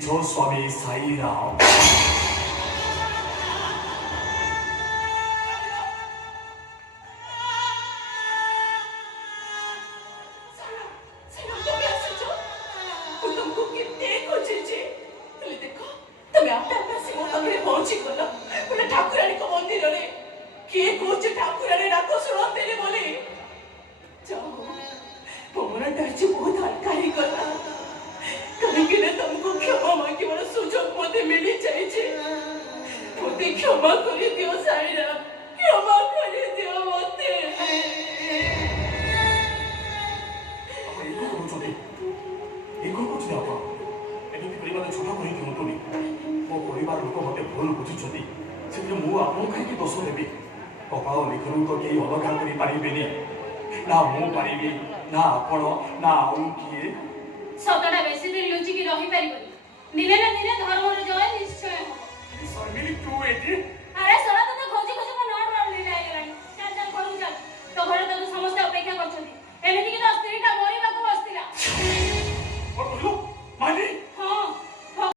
저 स्वामी साईराम क्षमा कर दियो साईराम क्षमा कर दियो मते इको कुछ ना आप एनी परिवार छोटा कहि दियंतुनी मो परिवार लोक मते भूल बुझुछथि से मु आपन काहे दोष देबी कपाल लिखनु तो केही अलगा करि पारिबेनी ना मु पारिबी ना आपण ना आउ किए सतडा बेसी दिन लुचि की रहि पारिबनी दिने ना दिने धर्मर जय निश्चय हो शर्मिली तू एटी